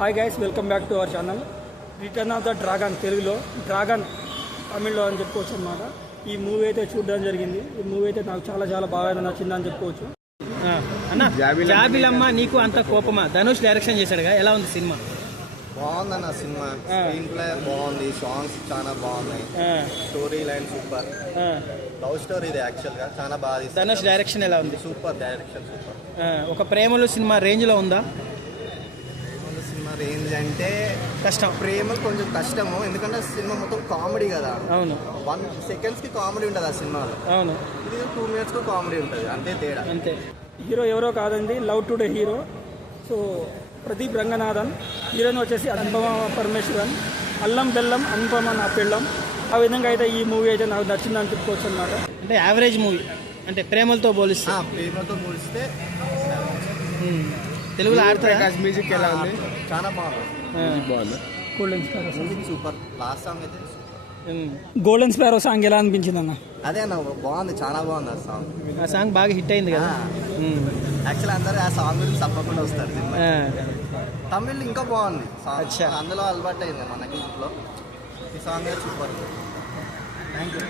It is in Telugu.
Hi guys, welcome back to our channel. Return of the dragon, తెలుగులో డ్రాగన్, తమిళ్లో అని చెప్పుకోవచ్చు అనమాట. ఈ మూవీ అయితే చూడడం జరిగింది. ఈ మూవీ అయితే నాకు చాలా చాలా బాగా నచ్చిందని చెప్పుకోవచ్చు. అన్న జాబిలమ్మ నీకు అంత కోపమా? ధనుష్ డైరెక్షన్ చేశాడుగా, ఎలా ఉంది సినిమా? బాగుందన్న సినిమా. స్క్రీన్ ప్లే బాగుంది, సాంగ్స్ చాలా బాగున్నాయి, story line super, love story ఇది యాక్చువల్ గా చాలా బాగా. ధనుష్ డైరెక్షన్ ఎలా ఉంది? Super direction, super. ఒక ప్రేమలు సినిమా రేంజ్ లో ఉందా? సినిమా రేంజ్ అంటే కష్టం, ప్రేమ కొంచెం కష్టము, ఎందుకంటే సినిమా మొత్తం కామెడీ కదా. అవును, 1 seconds కి కామెడీ ఉంటుంది ఆ సినిమాలో. అవును, ఇది 2 minutes కు కామెడీ ఉంటుంది, అంతే తేడా. అంతే. హీరో ఎవరో కాదండి, love today hero. So Pradeep Ranganathan. Heroine వచ్చేసి అనుపమ పరమేశ్వరన్. అల్లం బెల్లం అనుపమ నా పెళ్ళం. ఆ విధంగా అయితే ఈ మూవీ అయితే నాకు నచ్చిందని చెప్పుకోవచ్చు అనమాట. అంటే యావరేజ్ మూవీ, అంటే ప్రేమలతో పోలిస్తే. ప్రేమతో పోలిస్తే తెలుగులో ఆడతారా? మ్యూజిక్ ఎలా ఉంది? చాలా బాగుంది. Golden sparrow music super. Last song అయితే గోల్డెన్ స్పారో సాంగ్ ఎలా అనిపించింది అన్న? అదే అన్న, బాగుంది, చాలా బాగుంది ఆ సాంగ్. ఆ సాంగ్ బాగా హిట్ అయింది కదా. యాక్చువల్ అందరూ ఆ సాంగ్ గురించి తప్పకుండా వస్తారు సినిమా. తమిళ్ ఇంకా బాగుంది సాంగ్, అందులో అలవాటు అయింది మనకి ఇంట్లో. ఈ సాంగ్ సూపర్. Thank you.